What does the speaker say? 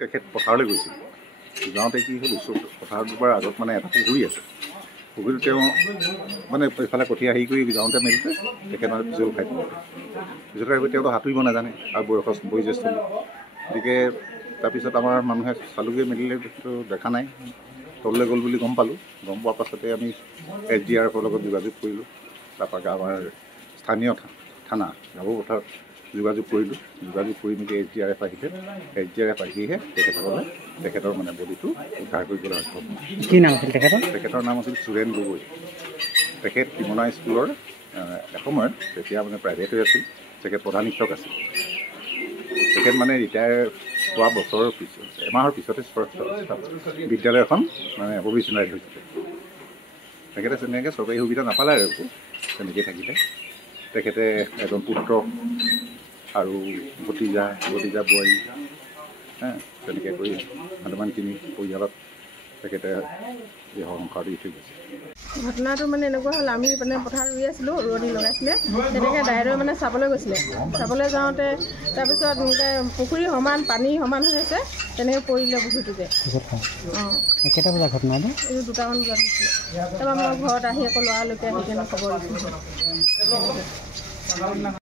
তেখেত পথাৰলৈ গৈছিল। যাওঁতে কি হ'ল, ওচৰ পথাৰত যোৱাৰ আগত মানে এটা পুখুৰী আছে। পুখুৰীত তেওঁ মানে এইফালে কঠীয়া হেৰি কৰি যাওঁতে মেলোতে তেখেত মানে পিছল খাই দিলে। পিছল খাই তেওঁতো সাঁতুৰিব নাজানে আৰু বয়োজ্যেষ্ঠ। গতিকে তাৰপিছত আমাৰ মানুহে চালোগৈ, মেলিলে দেখা নাই, তললৈ গ'ল বুলি গম পালোঁ। গম পোৱাৰ পাছতে আমি SDRFৰ লগত যোগাযোগ কৰিলোঁ। তাৰপৰা আমাৰ স্থানীয় থানা গাভৰু পথাৰত যোগাযোগ কৰিলোঁ। যোগাযোগ কৰি মেলি SDRF আহিলে। SDRF আহিহে তেখেতৰ মানে বডিটো উদ্ধাৰ কৰিবলৈ সক্ষম হ'ল। কি নাম আছিল তেখেতৰ? তেখেতৰ নাম আছিল সুৰেন গগৈ। তেখেত কিমনা স্কুলৰ এসময়ত তেতিয়া মানে প্ৰাইভেট হৈ আছিল। তেখেত প্ৰধান শিক্ষক আছিল। তেখেত মানে ৰিটায়াৰ হোৱা বছৰৰ পিছত এমাহৰ পিছতে বিদ্যালয়খন মানে অবিচনাইজ হৈছিলে। তেখেতে তেনেকৈ চৰকাৰী সুবিধা নাপালে আৰু একো, তেনেকৈ থাকিলে। তেখেতে এজন পুত্ৰ আৰু ভতিজা বোৱাৰী তেনেকৈ কৰি ভালেমানখিনি পৰিয়ালত তেখেতে এই সংসাৰ দি থৈ গৈছে। ঘটনাটো মানে এনেকুৱা হ'ল, আমি মানে পথাৰত ৰুই আছিলোঁ, ৰোৱনী লগাইছিলে। তেনেকৈ দাইদেৱে মানে চাবলৈ গৈছিলে। চাবলৈ যাওঁতে তাৰপিছত এনেকৈ পুখুৰী সমান, পানী সমান হৈ আছে, তেনেকৈ পৰিলে পুখুৰীটোতে। কেইটা বজাৰ ঘটনা এইটো? 2টামান বজাত হৈছিলে। তাৰপৰা মই ঘৰত আহি আকৌ লৰালৈকে আহি কেনে খবৰ দিছোঁ।